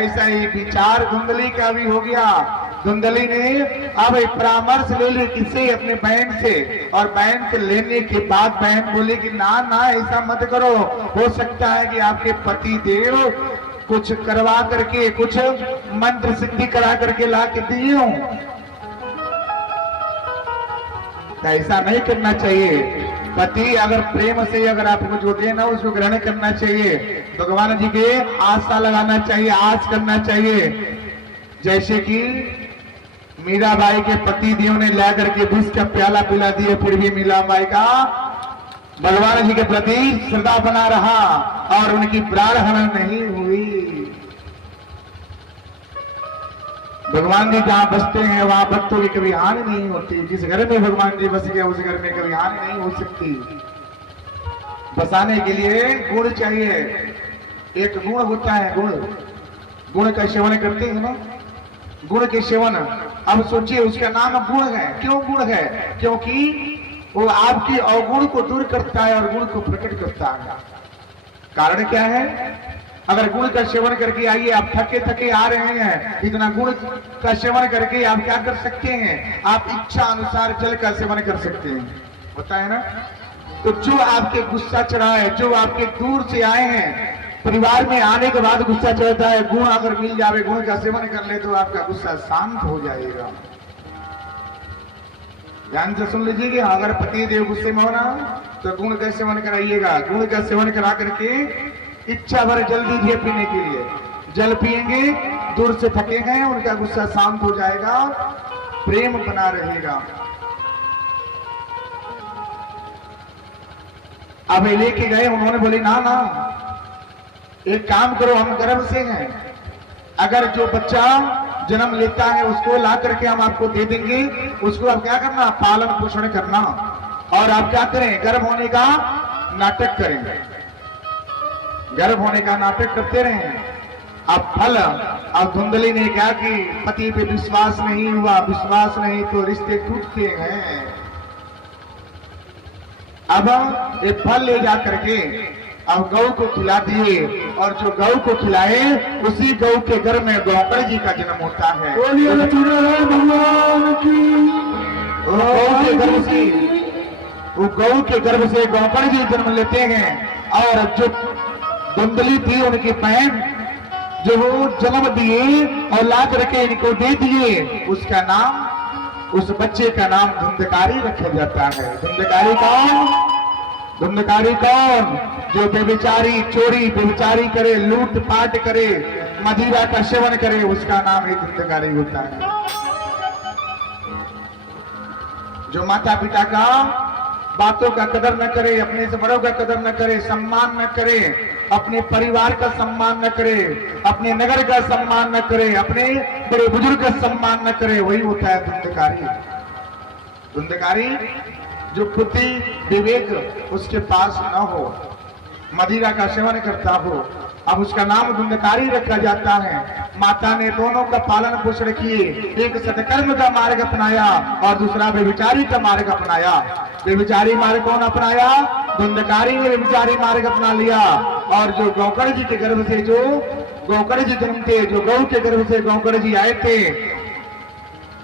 ऐसा ही विचार धुंधली का भी हो गया। धुंधली ने अब एक परामर्श ले ली किससे, अपने बहन से, और बहन से लेने के बाद बहन बोली कि ना ना ऐसा मत करो, हो सकता है कि आपके पति देव कुछ करवा करके, कुछ मंत्र सिद्धि करा करके ला के दिए हो। ऐसा नहीं करना चाहिए। पति अगर प्रेम से अगर आपको जो देना उसको ग्रहण करना चाहिए, भगवान जी के आशा लगाना चाहिए, आस करना चाहिए। जैसे कि मीराबाई के पति देव ने ला करके विष का प्याला पिला दिया, फिर भी मीराबाई का भगवान जी के प्रति श्रद्धा बना रहा और उनकी प्राण हरण नहीं हुई। भगवान जी जहां बसते हैं वहां भक्तों की कभी हानि नहीं होती। जिस घर में भगवान जी बस गए उस घर में कभी हानि नहीं हो सकती। बसाने के लिए गुण चाहिए। एक गुण होता है, गुण का सेवन करते हैं ना, गुण के सेवन। अब सोचिए उसका नाम गुण है। क्यों गुण है? क्योंकि वो आपकी अवगुण को दूर करता है और गुण को प्रकट करता है। कारण क्या है? अगर गुण का सेवन करके आइए, आप थके थके आ रहे हैं, इतना गुण का सेवन करके आप क्या कर सकते हैं? आप इच्छा अनुसार जल का सेवन कर सकते हैं, होता है ना। तो जो आपके गुस्सा चढ़ा है, जो आपके दूर से आए हैं, परिवार में आने के बाद गुस्सा चढ़ता है, गुण अगर मिल जाए, गुण का सेवन कर ले तो आपका गुस्सा शांत हो जाएगा। ध्यान से सुन लीजिए कि अगर पति देव गुस्से में हो ना तो गुण का सेवन कराइएगा। गुण का सेवन करा करके इच्छा भर जल दीजिए पीने के लिए। जल पिएंगे, दूर से थके गए, उनका गुस्सा शांत हो जाएगा, प्रेम बना रहेगा। अब लेके गए, उन्होंने बोली ना ना एक काम करो, हम गर्भ से हैं, अगर जो बच्चा जन्म लेता है उसको ला करके हम आपको दे देंगे, उसको आप क्या करना, पालन पोषण करना, और आप क्या करें, गर्भ होने का नाटक करेंगे, गर्भ होने का नाटक करते रहे। अब फल, अब धुंधली ने क्या कि पति पे विश्वास नहीं हुआ, विश्वास नहीं तो रिश्ते टूटते हैं। अब ये फल ले जा करके अब गौ को खिला दिए, और जो गौ को खिलाए उसी गौ के घर में गौकर्ण जी का जन्म होता है। भगवान की वो गौ के गर्भ से गौकर्ण जी जन्म लेते हैं। और जो धुंधली थी उनकी बहन, जो वो जन्म दिए और ला करके इनको दे दिए, उसका नाम, उस बच्चे का नाम धुंधकारी रखा जाता है। धुंधकारी कौन? धुंधकारी कौन? जो बेविचारी, चोरी बेविचारी करे, लूट पाट करे, मदिरा का सेवन करे, उसका नाम ही धुंधकारी होता है। जो माता पिता का बातों का कदर न करे, अपने से बड़ों का कदर न करे, सम्मान न करे, अपने परिवार का सम्मान न करे, अपने नगर का सम्मान न करे, अपने बड़े बुजुर्ग का सम्मान न करे, वही होता है धुंधकारी। धुंधकारी जो बुद्धि विवेक उसके पास न हो, मदिरा का सेवन करता हो, अब उसका नाम धुंधकारी रखा जाता है। माता ने दोनों का पालन पोषण किए, एक सत्कर्म का मार्ग अपनाया और दूसरा व्यभिचारी का मार्ग अपनाया। व्यभिचारी मार्ग कौन अपनाया? धुंधकारी ने व्यभिचारी मार्ग अपना लिया। और जो गौकर्ण जी के गर्भ से जो गौकर्ण जी जन्म थे, जो गौ के गर्भ से गौकर्ण जी आए थे,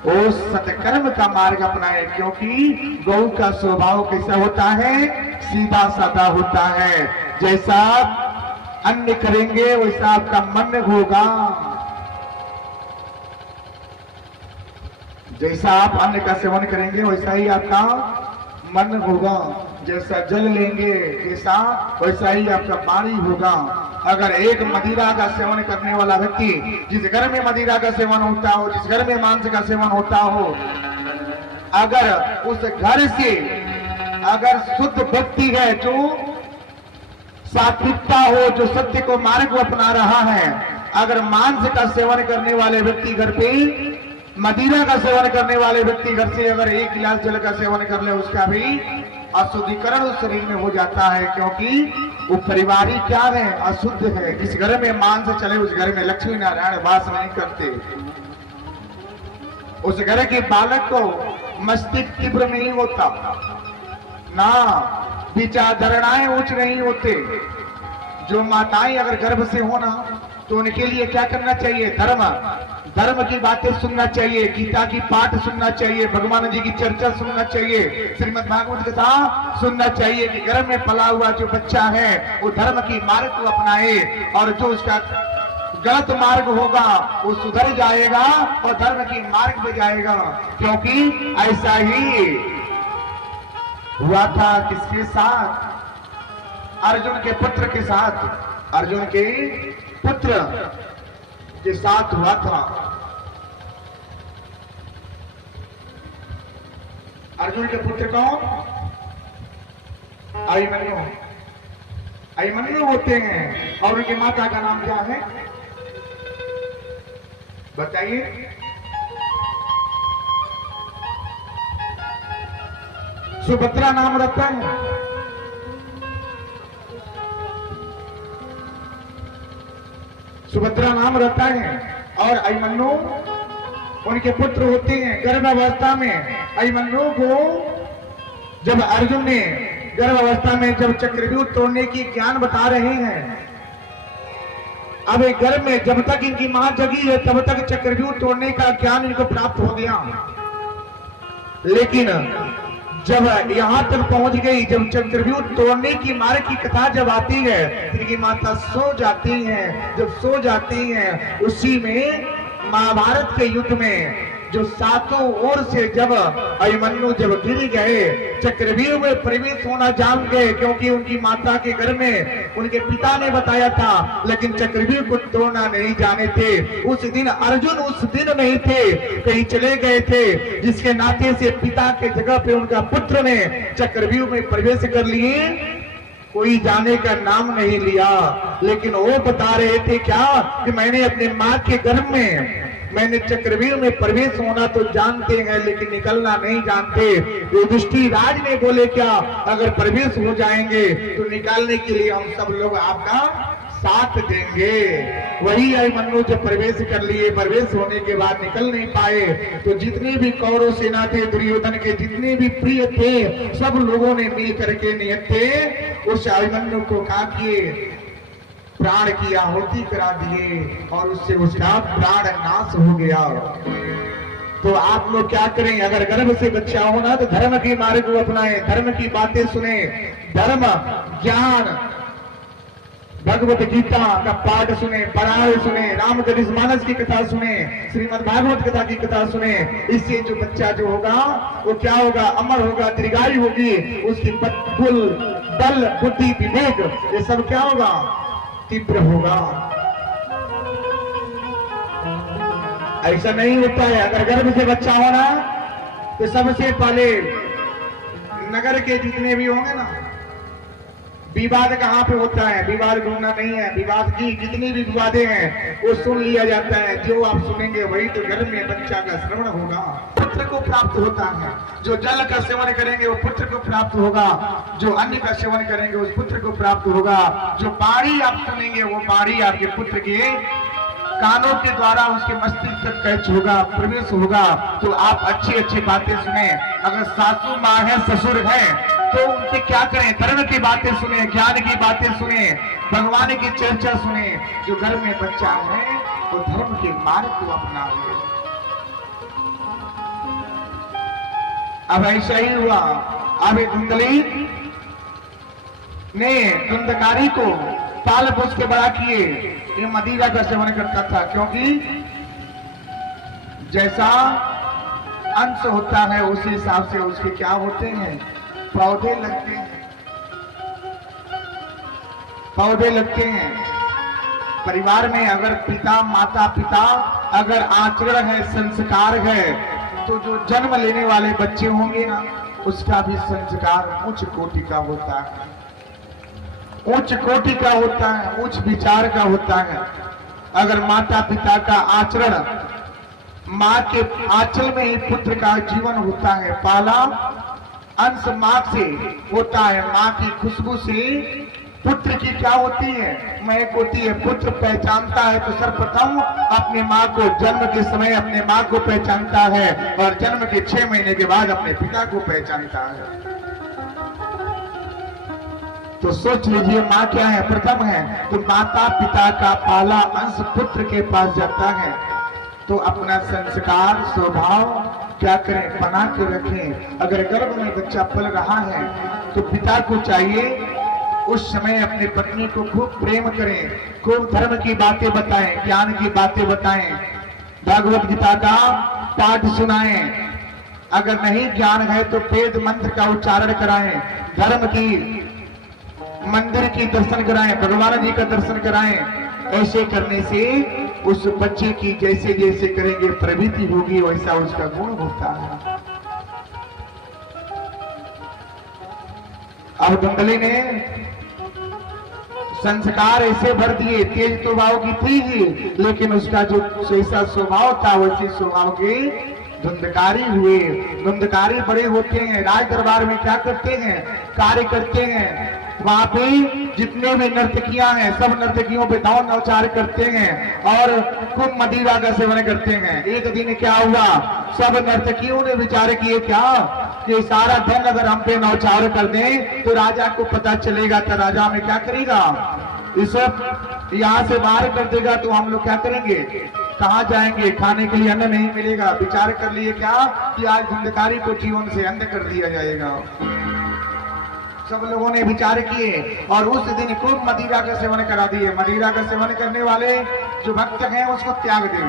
वो सत्कर्म का मार्ग अपनाए, क्योंकि गौ का स्वभाव कैसा होता है? सीधा साधा होता है। जैसा अन्न करेंगे वैसा आपका मन होगा, जैसा आप अन्न का सेवन करेंगे वैसा ही आपका मन होगा, जैसा जल लेंगे जैसा वैसा ही आपका पानी होगा। अगर एक मदिरा का सेवन करने वाला व्यक्ति, जिस घर में मदिरा का सेवन होता हो, जिस घर में मांस का सेवन होता हो, अगर उस घर से अगर शुद्ध व्यक्ति है, जो सात्विकता हो, जो सत्य को मार्ग को अपना रहा है, अगर मांस का सेवन करने वाले व्यक्ति घर पे, मदिरा का सेवन करने वाले व्यक्ति घर से अगर एक गिलास जल का सेवन कर ले, उसका भी अशुद्धिकरण उस शरीर में हो जाता है, क्योंकि वो परिवार ही क्या है? अशुद्ध है। जिस घर में मांस चले उस घर में लक्ष्मी नारायण वास नहीं करते। उस घर के बालक को मस्तिष्क तीव्र नहीं होता ना, विचारधारणाएं उच्च नहीं होते। जो माताएं अगर गर्भ से हो ना, तो उनके लिए क्या करना चाहिए? धर्म की बातें सुनना चाहिए, गीता की पाठ सुनना चाहिए, भगवान जी की चर्चा सुनना चाहिए, श्रीमद् भागवत कथा सुनना चाहिए कि घर में पला हुआ जो बच्चा है वो धर्म की मार्ग को अपनाए और जो उसका गलत मार्ग होगा वो सुधर जाएगा और धर्म की मार्ग पे जाएगा। क्योंकि ऐसा ही हुआ था किसके साथ? अर्जुन के पुत्र के साथ, अर्जुन के पुत्र के साथ हुआ था। अर्जुन के पुत्र कौन? अभिमन्यु। अभिमन्यु होते हैं और उनकी माता का नाम क्या है बताइए? सुभद्रा नाम रखता है। सुभद्रा नाम रहता है और अभिमन्यु उनके पुत्र होते हैं। गर्भावस्था में अभिमन्यु को जब अर्जुन ने गर्भावस्था में जब चक्रव्यूह तोड़ने की ज्ञान बता रहे हैं, अब एक गर्भ में जब तक इनकी मां जगी है तब तक चक्रव्यूह तोड़ने का ज्ञान इनको प्राप्त हो गया। लेकिन जब यहां तक पहुंच गई, जब चक्रव्यूह तोड़ने की मार्ग की कथा जब आती है, इनकी माता सो जाती हैं। जब सो जाती हैं उसी में महाभारत के युद्ध में जो सातों ओर से जब अभिमन्यु जब गिर गए, चक्रव्यूह में प्रवेश होना जान गए, क्योंकि उनकी माता के घर में उनके पिता ने बताया था, लेकिन चक्रव्यूह को तोड़ना नहीं जाने थे। उस दिन अर्जुन उस दिन नहीं थे, कहीं चले गए थे, जिसके नाते से पिता के जगह पे उनका पुत्र ने चक्रव्यूह में प्रवेश कर लिए। कोई जाने का नाम नहीं लिया, लेकिन वो बता रहे थे क्या कि मैंने अपने माँ के गर्भ में मैंने चक्रव्यूह में प्रवेश होना तो जानते हैं लेकिन निकलना नहीं जानते। युधिष्ठिर राज ने बोले क्या, अगर प्रवेश हो जाएंगे तो निकालने के लिए हम सब लोग आपका साथ देंगे। वही अभिमन्यु जब प्रवेश कर लिए, प्रवेश होने के बाद निकल नहीं पाए तो जितने भी कौरव सेना थे, दुर्योधन के जितने भी प्रिय थे, सब लोगों ने मिल करके नियत थे उस अभिमन्यु को कहा कि प्राण की आहुति करा दिए और उससे उसका प्राण नाश हो गया। तो आप लोग क्या करें? अगर गर्भ से बच्चा होना तो धर्म की मार्ग को अपनाएं, धर्म की बातें सुने, धर्म ज्ञान भगवत गीता का पाठ सुने, पढ़ाई सुने, रामचरितमानस की कथा सुने, श्रीमद् भागवत कथा की कथा सुने। इससे जो बच्चा जो होगा वो क्या होगा? अमर होगा, दीर्घायु होगी, उसकी बल बुद्धि विवेक ये सब क्या होगा? तीव्र होगा। ऐसा नहीं होता है। अगर गर्भ से बच्चा होना तो सबसे पहले नगर के जितने भी होंगे ना, विवाद कहाँ पे होता है? विवाद ढूंढना नहीं है, विवाद की जितनी भी विवादें हैं वो सुन लिया जाता है। जो आप सुनेंगे वही तो घर में बच्चा का श्रवण होगा, पुत्र को प्राप्त होता है। जो जल का सेवन करेंगे वो पुत्र को प्राप्त होगा, जो अन्न का सेवन करेंगे उस पुत्र को प्राप्त होगा। जो बाणी आप सुनेंगे वो बाणी आपके पुत्र के कानों के द्वारा उसके मस्तिष्क तक कैच होगा, प्रवेश होगा। तो आप अच्छी अच्छी बातें सुने। अगर सासू माँ है, ससुर है, तो उनसे क्या करें? धर्म की बातें सुने, ज्ञान की बातें सुने, भगवान की चर्चा सुने। जो घर में बच्चा है वो धर्म के मार्ग को अपनाए। अब ऐसा ही हुआ। अब धुंधली ने धुंधकारी को पाल पोस के बड़ा किए। ये मदिरा का सेवन करता था, क्योंकि जैसा अंश होता है उसी हिसाब से उसके क्या होते हैं? पौधे लगते हैं, पौधे लगते हैं। परिवार में अगर पिता माता पिता अगर आचरण है, संस्कार है, तो जो जन्म लेने वाले बच्चे होंगे ना उसका भी संस्कार उच्च कोटि का होता है, उच्च कोटि का होता है, उच्च विचार का होता है। अगर माता पिता का आचरण, माँ के आंचल में ही पुत्र का जीवन होता है। पहला अंश माँ से होता है, माँ की खुशबू से पुत्र की क्या होती है? महक होती है। पुत्र पहचानता है तो सर्वप्रथम अपने माँ को, जन्म के समय अपने माँ को पहचानता है और जन्म के 6 महीने के बाद अपने पिता को पहचानता है। तो सोच लीजिए माँ क्या है, प्रथम है। तो माता पिता का पाला अंश पुत्र के पास जाता है, तो अपना संस्कार स्वभाव क्या करें, बना के रखें। अगर गर्भ में बच्चा पल रहा है तो पिता को चाहिए उस समय अपनी पत्नी को खूब प्रेम करें, खूब धर्म की बातें बताएं, ज्ञान की बातें बताएं, भागवत गीता का पाठ सुनाएं। अगर नहीं ज्ञान है तो वेद मंत्र का उच्चारण कराएं, धर्म की मंदिर की दर्शन कराएं, भगवान जी का दर्शन कराएं। ऐसे करने से उस बच्चे की जैसे जैसे करेंगे प्रवृत्ति होगी, वैसा उसका गुण होता है। अब कुंडली ने संस्कार ऐसे भर दिए, तेज स्वभाव की थी ही, लेकिन उसका जो जैसा स्वभाव था वैसे स्वभाव के धुंधकारी हुए। धुंधकारी बड़े होते हैं, राज दरबार में क्या करते हैं, कार्य करते हैं। वहां पे जितने भी नर्तकियां हैं सब नर्तकियों पे दाव नौचार करते हैं और खूब मदिरा का सेवन करते हैं। एक दिन क्या हुआ, सब नर्तकियों ने विचार किए क्या कि सारा धन अगर हम पे नौचार कर दें तो राजा को पता चलेगा, तो राजा में क्या करेगा, इस यहाँ से बाहर कर देगा, तो हम लोग क्या करेंगे, कहाँ जाएंगे, खाने के लिए अन्न नहीं मिलेगा। विचार कर लिए क्या कि आज धुंधकारी को जीवन से अंत कर दिया जाएगा। सब लोगों ने विचार किए और उस दिन खूब मदिरा का सेवन करा दिए। मदिरा का सेवन करने वाले जो भक्त हैं उसको त्याग दें।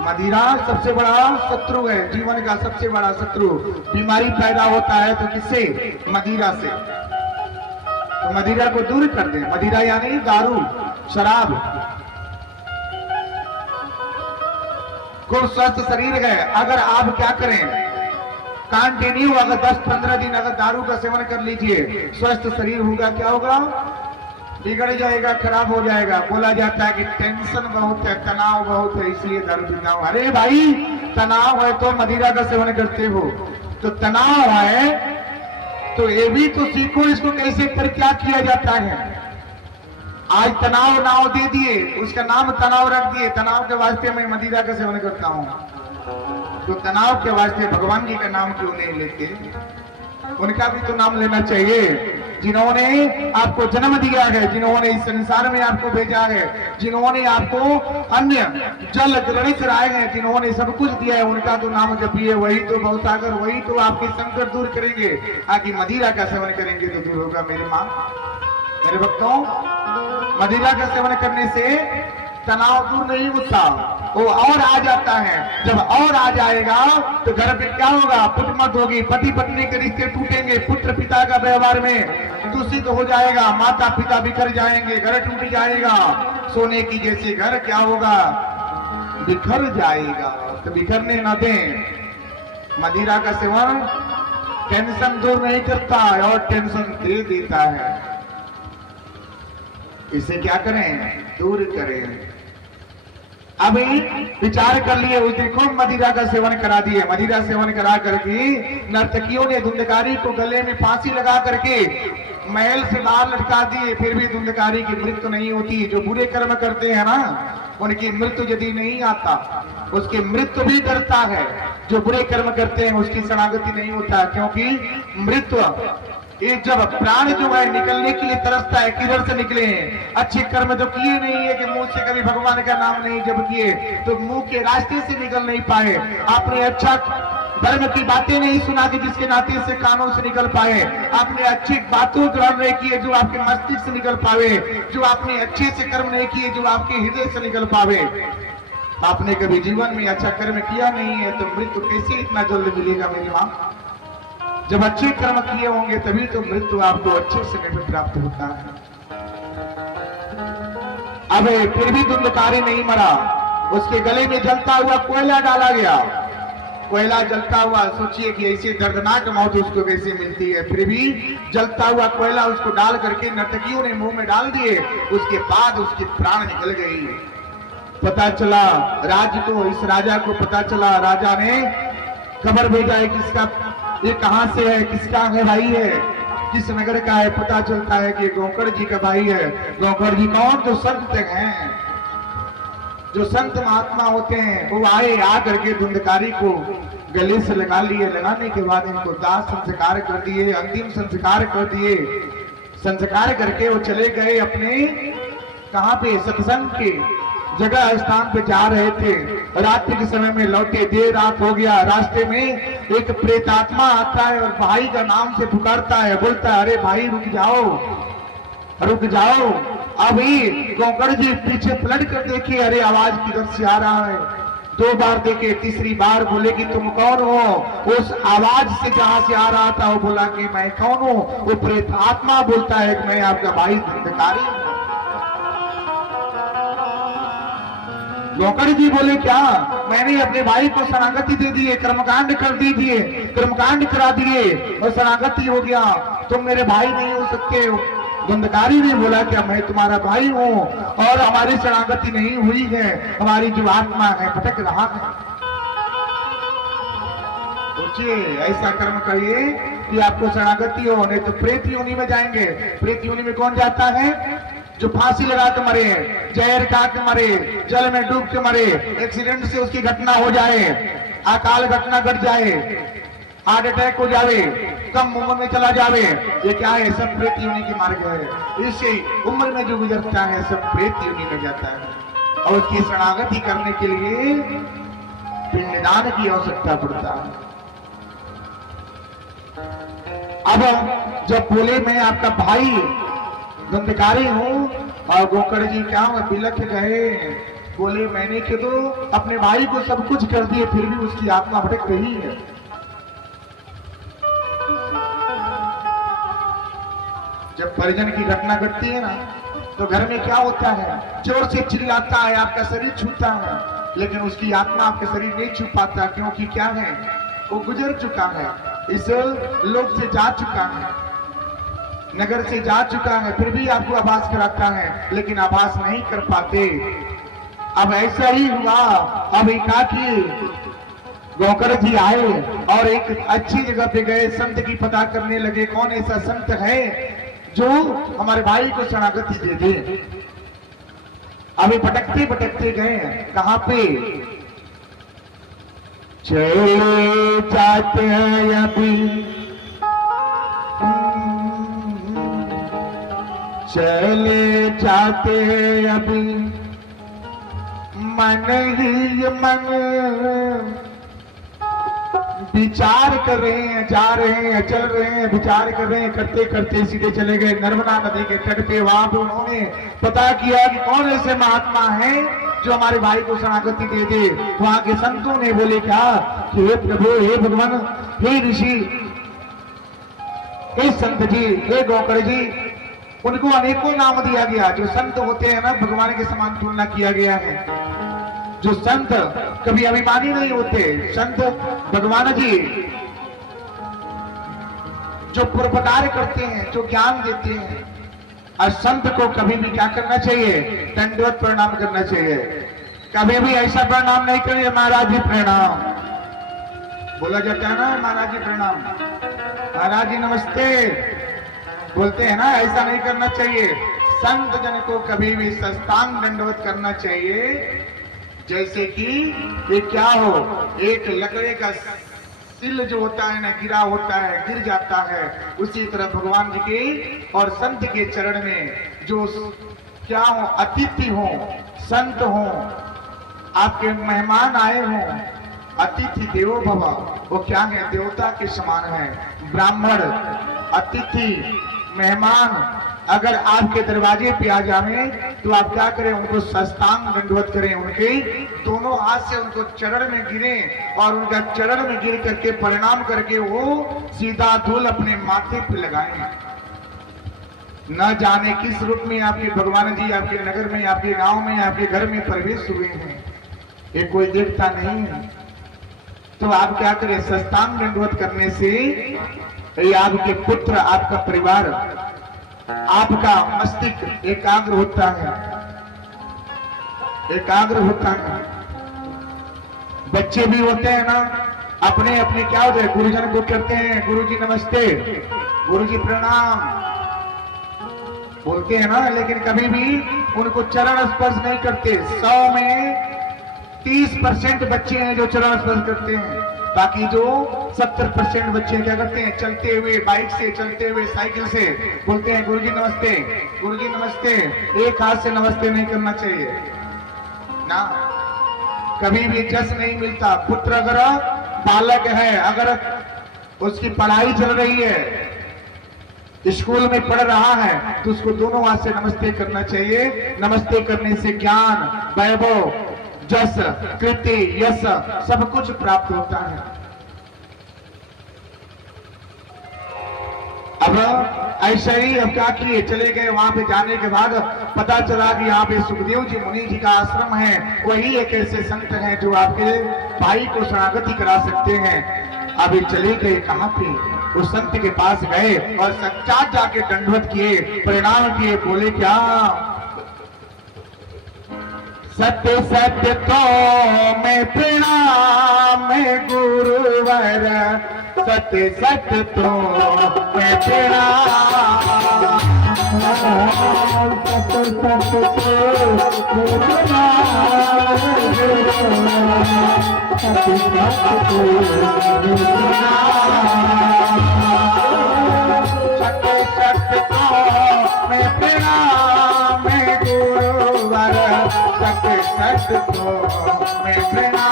मदिरा सबसे बड़ा शत्रु है, जीवन का सबसे बड़ा शत्रु। बीमारी पैदा होता है तो किससे, मदिरा से। तो मदिरा को दूर कर दें। मदिरा यानी दारू, शराब। खूब स्वस्थ शरीर है, अगर आप क्या करें, कंटिन्यू अगर 10-15 दिन अगर दारू का सेवन कर लीजिए, स्वस्थ शरीर होगा, क्या होगा, बिगड़ जाएगा, खराब हो जाएगा। बोला जाता है कि टेंशन बहुत है, तनाव बहुत है, इसलिए दारू पीना हो। अरे भाई, तनाव है तो मदिरा का सेवन करते हो, तो तनाव है तो ये भी तो सीखो, इसको कैसे परित्याग किया जाता है। आज तनाव नाव दे दिए, उसका नाम तनाव रख दिए, तनाव के वास्ते मैं मदिरा का सेवन करता हूँ। तो तनाव के वास्ते भगवान जी का नाम क्यों नहीं लेते, उनका भी तो नाम लेना चाहिए। जिन्होंने आपको जन्म दिया है, जिन्होंने इस संसार में आपको भेजा है, जिन्होंने आपको अन्य जल ग्रहण कराए हैं, जिन्होंने सब कुछ दिया है, उनका तो नाम जपिए। वही तो भवसागर, वही तो आपके संकट दूर करेंगे। आगे मदिरा का सेवन करेंगे तो दूर होगा। मेरी माँ, मेरे भक्तों, मदिरा का सेवन करने से तनाव दूर नहीं होता, वो और आ जाता है। जब और आ जाएगा तो घर में क्या होगा, पुटमत होगी, पति पत्नी के रिश्ते टूटेंगे, पुत्र पिता का व्यवहार में दूषित हो जाएगा, माता पिता बिखर जाएंगे, घर टूट जाएगा। सोने की जैसे घर क्या होगा, बिखर जाएगा। तो बिखरने न दें। मदिरा का सेवन टेंशन दूर नहीं करता और टेंशन दे देता है। इसे क्या करें, दूर करें। अभी विचार कर लिए, उस दिन खूब मदिरा का सेवन करा दिए। मदिरा सेवन करा करके नर्तकियों ने धुंधकारी को गले में फांसी लगा करके महल से बाहर लटका दिए। फिर भी धुंधकारी की मृत्यु नहीं होती। जो बुरे कर्म करते हैं ना, उनकी मृत्यु यदि नहीं आता, उसकी मृत्यु भी डरता है। जो बुरे कर्म करते हैं उसकी शरणागति नहीं होता, क्योंकि मृत्यु ये जब प्राण जो है निकलने के लिए तरसता है, किधर से निकले हैं। अच्छे कर्म तो किए नहीं है कि मुंह से कभी भगवान का नाम नहीं जब किए तो मुंह के रास्ते से निकल नहीं पाए। आपने अच्छा धर्म की बातें नहीं सुना कि जिसके नाते से कानों से निकल पाए। आपने अच्छी बातों ग्रहण नहीं किए जो आपके मस्तिष्क से निकल पावे। जो आपने अच्छे से कर्म नहीं किए जो आपके हृदय से निकल पावे। आपने कभी जीवन में अच्छा कर्म किया नहीं है तो मृत्यु कैसे इतना जल्द मिलेगा मेरी माँ। जब अच्छे कर्म किए होंगे तभी तो मृत्यु आपको अच्छे समय में प्राप्त होता है। अब फिर भी धुंधकारी नहीं मरा, उसके गले में जलता हुआ कोयला डाला गया। कोयला जलता हुआ, सोचिए कि ऐसी दर्दनाक मौत उसको कैसे मिलती है। फिर भी जलता हुआ कोयला उसको डाल करके नर्तकियों ने मुंह में डाल दिए। उसके बाद उसके प्राण निकल गई। पता चला राज को, इस राजा को पता चला, राजा ने खबर भेजा है किसका, ये कहां से है, किसका है भाई है, किस नगर का है। पता चलता है कि गोकर्ण जी का भाई है। गोकर्ण जी कौन, जो संत हैं, जो संत महात्मा होते हैं, वो आए, आ करके धुंधकारी को गले से लगा लिए, लगाने के बाद इनको दाह संस्कार कर दिए, अंतिम संस्कार कर दिए। संस्कार करके वो चले गए अपने कहां पे, सत्संग के जगह स्थान पे जा रहे थे। रात्रि के समय में लौटे, देर रात हो गया। रास्ते में एक प्रेतात्मा आता है और भाई का नाम से पुकारता है, बोलता है अरे भाई रुक जाओ, रुक जाओ। अभी गोकर्ण जी पीछे पलट कर देखे, अरे आवाज किधर से आ रहा है। 2 बार देखे, तीसरी बार बोले कि तुम कौन हो। उस आवाज से जहां से आ रहा था वो बोला कि मैं कौन हूं। वो प्रेतात्मा बोलता है कि मैं आपका भाई धंधकारी हूं। गोकर्ण जी बोले क्या, मैंने अपने भाई को शरणागति दे दिए, कर्मकांड कर दीजिए, कर्मकांड करा दिए और शरणागति हो गया, तुम मेरे भाई नहीं हो सकते हो। धंधकारी ने बोला क्या मैं तुम्हारा भाई हूं और हमारी शरणागति नहीं हुई है, हमारी जो आत्मा है भटक रहा है। सोचिए, ऐसा कर्म करिए कि आपको शरणागति हो, नहीं तो प्रेत योनि में जाएंगे। प्रेत योनि में कौन जाता है, जो फांसी लगा के मरे, जहर खा के मरे, जल में डूब के मरे, एक्सीडेंट से उसकी घटना हो जाए, अकाल घटना घट जाए, हार्ट अटैक हो जावे, कम उम्र में चला जावे, ये क्या है, सब प्रेत योनि के मार्ग है। इससे उम्र में जो गुजरता है सब प्रेत योनि में जाता है और उसकी शरणागति करने के लिए पिंडदान की आवश्यकता पड़ता है। अब जब बोले मैं आपका भाई धंधकारी हूं और गोकर्ण जी क्या बिलख गए, बोले मैंने कि तो अपने भाई को सब कुछ कर दिए फिर भी उसकी आत्मा भटक रही है। जब परिजन की घटना घटती है ना तो घर में क्या होता है, जोर से चिल्लाता है, आपका शरीर छूता है, लेकिन उसकी आत्मा आपके शरीर नहीं छू पाता, क्योंकि क्या है वो गुजर चुका है, इस लोक से जा चुका है, नगर से जा चुका है, फिर भी आपको आभास कराता है लेकिन आभास नहीं कर पाते। अब ऐसा ही हुआ। अब एकाकी गोकर्ण जी आए और एक अच्छी जगह पे गए, संत की पता करने लगे कौन ऐसा संत है जो हमारे भाई को शरणागति दे दे। अभी भटकते भटकते गए, कहां पे, चले जाते हैं अभी, चले जाते अभी, मन ही मन विचार कर रहे हैं, जा रहे हैं, चल रहे हैं, विचार कर रहे हैं, करते करते सीधे चले गए नर्मदा नदी के तट पे। वहां पे उन्होंने पता किया कि कौन ऐसे महात्मा है जो हमारे भाई को शरणागति दे दे। वहां के संतों ने बोले क्या कि हे प्रभु, हे भगवान, हे ऋषि, हे संत जी, हे गोकर्ण जी, उनको अनेकों नाम दिया गया। जो संत होते हैं ना, भगवान के समान तुलना किया गया है। जो संत कभी अभिमानी नहीं होते, संत भगवान जी जो पुरपकार करते हैं, जो ज्ञान देते हैं, और संत को कभी भी क्या करना चाहिए, दंडवत प्रणाम करना चाहिए। कभी भी ऐसा प्रणाम नहीं करिए महाराज जी प्रणाम, बोला जाता है ना महाराज जी प्रणाम, महाराज जी नमस्ते बोलते हैं ना, ऐसा नहीं करना चाहिए। संत जन को कभी भी साष्टांग दंडवत करना चाहिए। जैसे कि ये क्या हो, एक लकड़े का सिल जो होता है ना, गिरा होता है, गिर जाता है, उसी तरह भगवान जी के और संत के चरण में जो क्या हो, अतिथि हो, संत हो, आपके मेहमान आए हो, अतिथि देवो भव, वो क्या है, देवता के समान है। ब्राह्मण, अतिथि, मेहमान अगर आपके दरवाजे पे आ जावे तो आप क्या करें, उनको साष्टांग दंडवत करें, उनके दोनों हाथ से उनको चरण में गिरे और उनका चरण में गिर करके प्रणाम करके वो सीधा धूल अपने माथे पे लगाएं। न जाने किस रूप में आपके भगवान जी आपके नगर में, आपके गांव में, आपके घर में प्रवेश हुए हैं, ये कोई देखता नहीं है। तो आप क्या करें, साष्टांग दंडवत करने से ये आपके पुत्र, आपका परिवार, आपका मस्तिष्क एकाग्र होता है, एकाग्र होता है। बच्चे भी होते हैं ना, अपने अपने क्या होते हैं, गुरुजन को करते हैं, गुरुजी नमस्ते, गुरुजी प्रणाम बोलते हैं ना, लेकिन कभी भी उनको चरण स्पर्श नहीं करते। 100 में 30% बच्चे हैं जो चरण स्पर्श करते हैं। बाकी जो 70% बच्चे क्या करते हैं, चलते हुए, बाइक से, चलते हुए, साइकिल से बोलते हैं गुरुजी नमस्ते, गुरुजी नमस्ते। एक हाथ से नमस्ते नहीं करना चाहिए ना, कभी भी जस नहीं मिलता। पुत्र अगर बालक है, अगर उसकी पढ़ाई चल रही है, स्कूल में पढ़ रहा है, तो उसको दोनों हाथ से नमस्ते करना चाहिए। नमस्ते करने से ज्ञान, वैभव, जस, कृति, यश सब कुछ प्राप्त होता है। अब ऐसा ही अब क्या किए, चले गए। वहां पे जाने के बाद पता चला कि यहाँ पे सुखदेव जी मुनि जी का आश्रम है। वही एक ऐसे संत हैं जो आपके भाई को शरणागति करा सकते हैं। अभी चले गए कहाँ पे, उस संत के पास गए और साक्षात जाके दंडवत किए, प्रणाम किए, बोले क्या, सत्य सत्य तो मैं प्रणाम गुरुवर, सत्य सत्य तो मैं प्रणाम, सत्य सत्य तो मैं प्रणाम, सत्य सत्य तो मैं प्रणाम, सत्य सत्य तो मैं प्रणाम गुरुवर, सत्य सत्य तो मैं प्रणाम,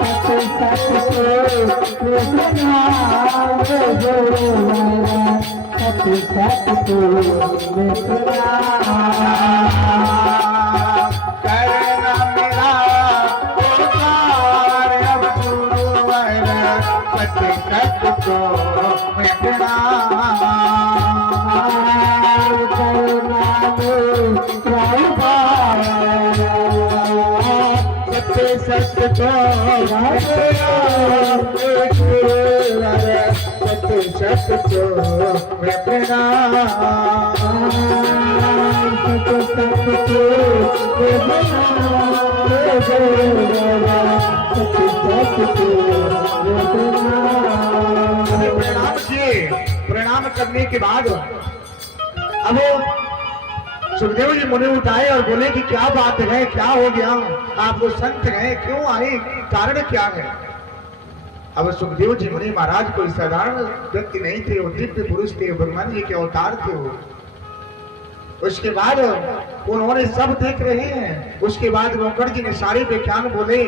सत्य सत्य तो मैं प्रणाम गुरुवर, सत्य सत्य तो मैं प्रणाम, करना मेरा उपकार अब गुरुवर, सत्य सत्य तो मैं प्रणाम, सत्य सत्य तो सत्य सत्य तो मैं प्रणाम, सत्य सत्य तो सत्य सत्य तो प्रणाम किए। प्रणाम करने के बाद अब सुखदेव जी मुनि उठाए और बोले कि क्या बात है, क्या हो गया, आप वो संत हैं, क्यों आए, कारण क्या है। अब सुखदेव जी मुनि महाराज कोई साधारण व्यक्ति नहीं थे, वो दिव्य पुरुष थे, भगवान जी के अवतार थे वो। उसके बाद उन्होंने सब देख रहे हैं। उसके बाद गोकर्ण जी ने सारे व्याख्यान बोले।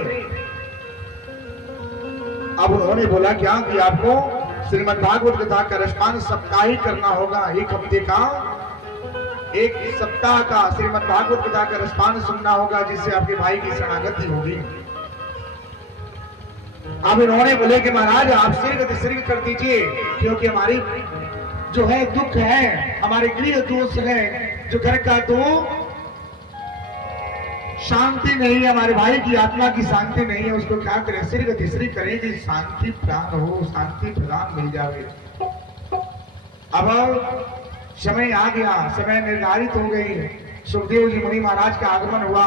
अब उन्होंने बोला क्या कि आपको श्रीमद् भागवत कथा का रसपान साप्ताहिक करना होगा, एक हफ्ते का, एक सप्ताह का श्रीमद् भागवत कथा का रसपान सुनना होगा, जिससे आपके भाई की शरणागति होगी। अब इन्होंने बोले कि महाराज आप सिर कर दीजिए, क्योंकि हमारी जो है दुख है, हमारे गृह दोष है, जो घर का तो शांति नहीं है, हमारे भाई की आत्मा की शांति नहीं है, उसको क्या करें, सिर करें कि शांति प्राण हो, शांति प्रदान मिल जाए। अब समय आ गया, समय निर्धारित हो गई। सुखदेव जी मुनि महाराज का आगमन हुआ।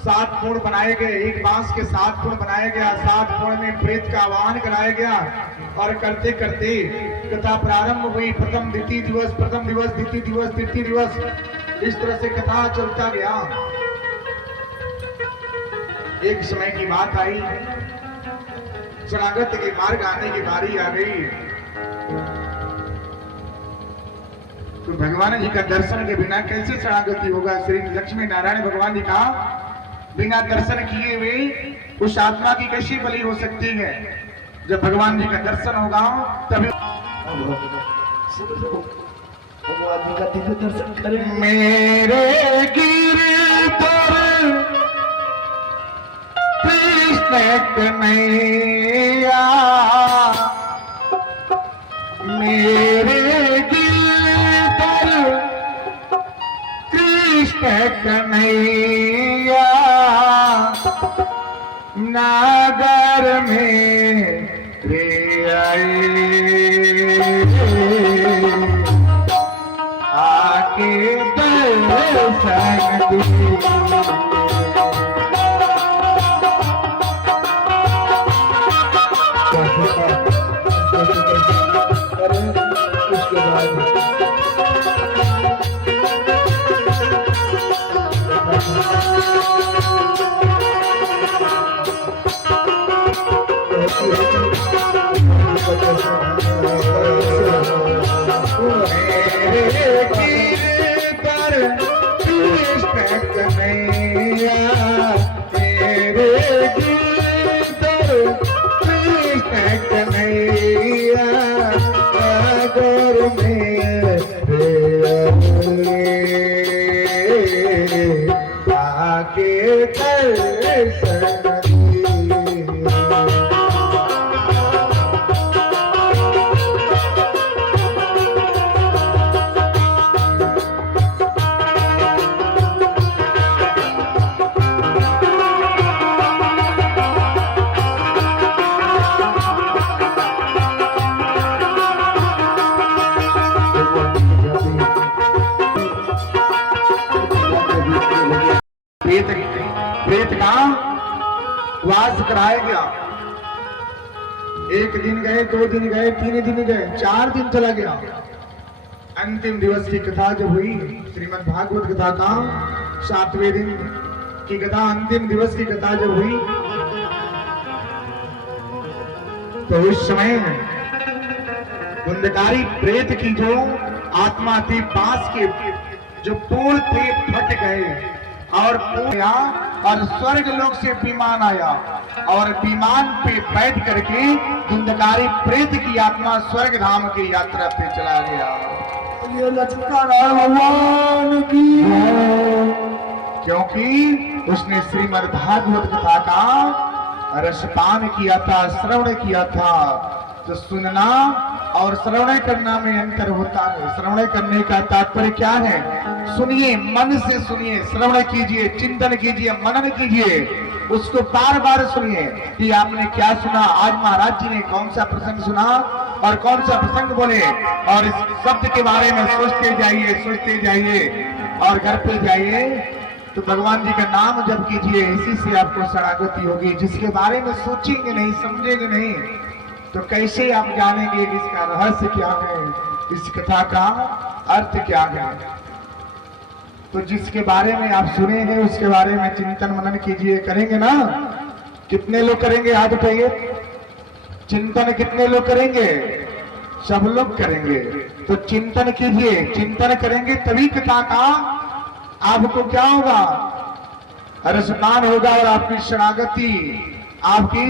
7 कोण बनाए गए, एक बांस के 7 कोण बनाया गया। 7 कोण में प्रेत का आवाहन कराया गया और करते करते कथा प्रारंभ हुई। प्रथम द्वितीय दिवस, प्रथम दिवस, द्वितीय दिवस, तृतीय दिवस, इस तरह से कथा चलता गया। एक समय की बात आई, शरणागत के मार्ग आने की बारी आ गई। तो भगवान जी का दर्शन के बिना कैसे शरणागति होगा। श्री लक्ष्मी नारायण भगवान जी का बिना दर्शन किए हुए उस आत्मा की कैसी बलि हो सकती है। जब भगवान जी का दर्शन होगा तभी भगवान जी का दिव्य दर्शन करें। मेरे गिरधर कृष्ण कन्हैया, मेरे कन्हैया, नागर में आके दर्शन उसके बाद कन्हैया तेरे गीतर कृष्ण कन्हैया सागर मेरे आके दर्शन प्रेत का वास कराया गया। एक दिन गए, 2 दिन गए, 3 दिन गए, 4 दिन चला गया। अंतिम दिवस की कथा जब हुई, श्रीमद् भागवत कथा का 7वें दिन की कथा, अंतिम दिवस की कथा जब हुई, तो उस समय धुंधकारी प्रेत की जो आत्मा थी, पास के जो पोल थे फट गए और और स्वर्ग लोक से विमान आया और विमान पे बैठ करके धुंधकारी प्रेत की आत्मा स्वर्ग धाम की यात्रा पे चला गया। ये लक्ष्मण भगवान की, क्योंकि उसने श्रीमद् भागवत कथा का रसपान किया था, श्रवण किया था। तो सुनना और श्रवण करना में अंतर होता है। श्रवण करने का तात्पर्य क्या है? सुनिए, मन से सुनिए, श्रवण कीजिए, चिंतन कीजिए, मनन कीजिए, उसको बार बार सुनिए कि आपने क्या सुना। आज महाराज जी ने कौन सा प्रसंग सुना और कौन सा प्रसंग बोले, और इस शब्द के बारे में सोचते जाइए और घर पे जाइए तो भगवान जी का नाम जप कीजिए। इसी से आपको शरणागति होगी। जिसके बारे में सोचेंगे नहीं, समझेंगे नहीं, तो कैसे आप जानेंगे कि इसका रहस्य क्या है, इस कथा का अर्थ क्या है। तो जिसके बारे में आप सुने हैं उसके बारे में चिंतन मनन कीजिए। करेंगे ना? कितने लोग करेंगे? हाथ उठाइए। चिंतन कितने लोग करेंगे? सब लोग करेंगे। तो चिंतन कीजिए, चिंतन करेंगे तभी कथा का आपको क्या होगा? रसपान होगा और आपकी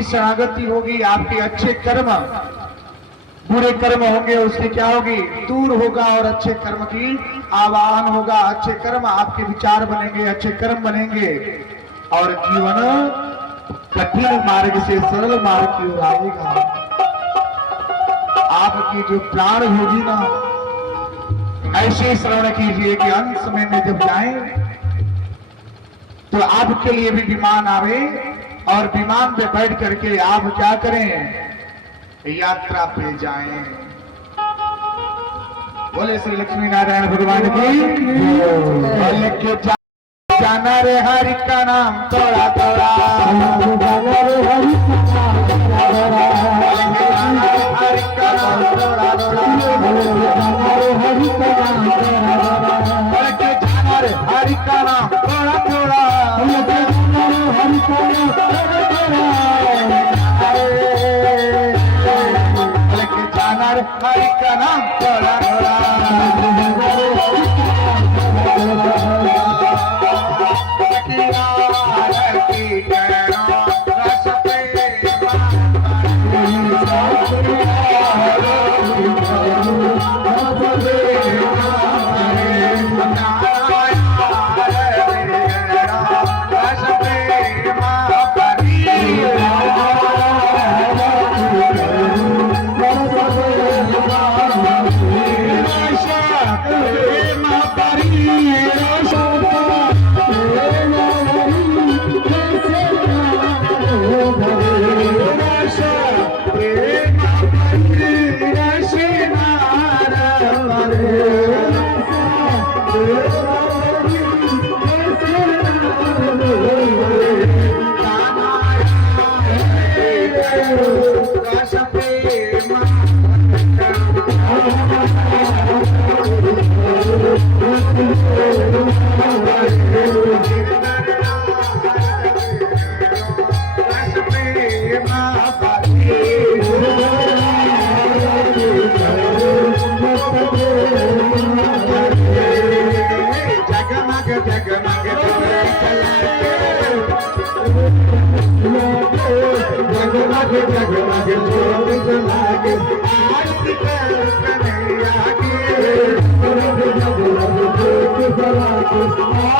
शरणागति होगी। आपके अच्छे कर्म, बुरे कर्म होंगे उसकी क्या होगी? दूर होगा और अच्छे कर्म की आवाहन होगा। अच्छे कर्म आपके विचार बनेंगे, अच्छे कर्म बनेंगे और जीवन कठिन मार्ग से सरल मार्ग की ओर आएगा। आपकी जो प्राण होगी ना, ऐसे श्रवण कीजिए कि अंत समय में जब जाएं तो आपके लिए भी विमान आवे और विमान पे बैठ करके आप क्या करें? यात्रा पे जाएं। बोले श्री लक्ष्मी नारायण भगवान की। जाना रे हरि का नाम थोड़ा थोड़ा, जाना रे हरि का नाम थोड़ा थोड़ा, जाना रे हरि का नाम थोड़ा थोड़ा, हरि का नाम थोड़ा थोड़ा। जगमग ज्योति जला के आरती कर कन्हैया की जगमग ज्योति जला के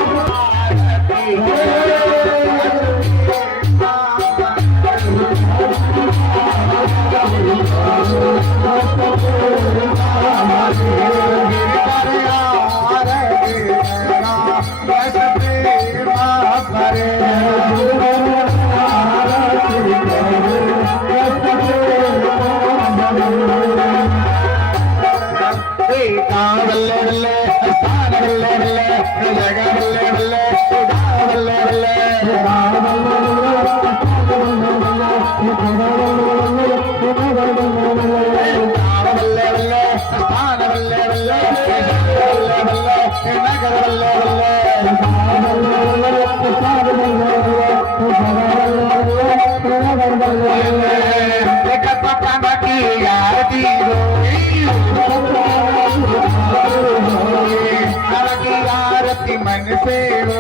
मन से हो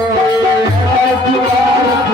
की आरती मन से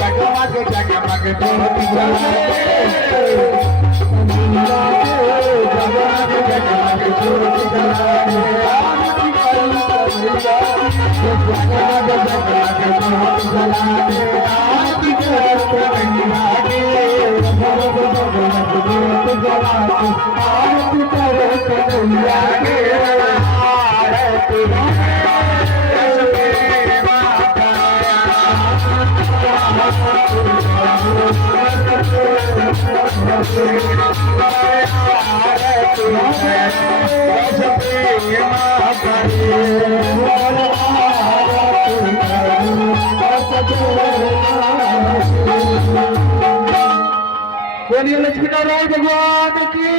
जगमग जगमग ज्योति जगमग जगमग ज्योति बोलिए लक्ष्मी नारायण भगवान की।